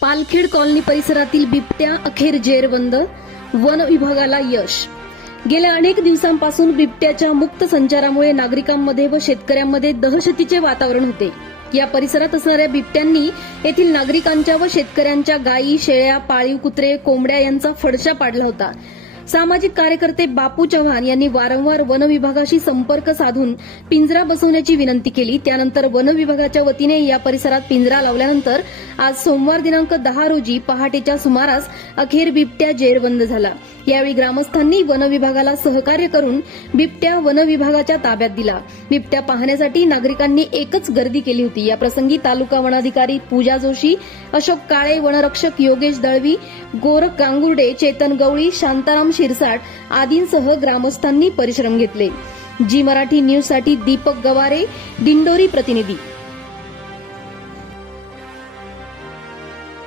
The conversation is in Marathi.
पालखेड कॉलनी परिसरातील बिबट्या अखेर जेरबंद. वन विभागाला यश. गेल्या अनेक दिवसांपासून बिबट्याच्या मुक्त संचारामुळे नागरिकांमध्ये व शेतकऱ्यांमध्ये दहशतीचे वातावरण होते. या परिसरात असणाऱ्या बिबट्यांनी येथील नागरिकांच्या व शेतकऱ्यांच्या गायी शेळ्या पाळीव कुत्रे कोंबड्या यांचा फडशा पाडला होता. सामाजिक कार्यकर्ते बापू चव्हाण यांनी वारंवार वन विभागाशी संपर्क साधून पिंजरा बसवण्याची विनंती केली. त्यानंतर वन विभागाच्या वतीने या परिसरात पिंजरा लावल्यानंतर आज सोमवार दिनांक दहा रोजी पहाटेच्या सुमारास अखेर बिबट्या जेरबंद झाला. यावेळी ग्रामस्थांनी वनविभागाला सहकार्य करून बिबट्या वनविभागाच्या ताब्यात दिला. बिबट्या पाहण्यासाठी नागरिकांनी एकच गर्दी केली होती. या प्रसंगी तालुका वनाधिकारी पूजा जोशी अशोक काळे वनरक्षक योगेश दळवी गोरख गांगुर्डे चेतन गवळी शांताराम शिरसाट आदींसह ग्रामस्थांनी परिश्रम घेतले. जी मराठी न्यूजसाठी दीपक गवारे दिंडोरी प्रतिनिधी.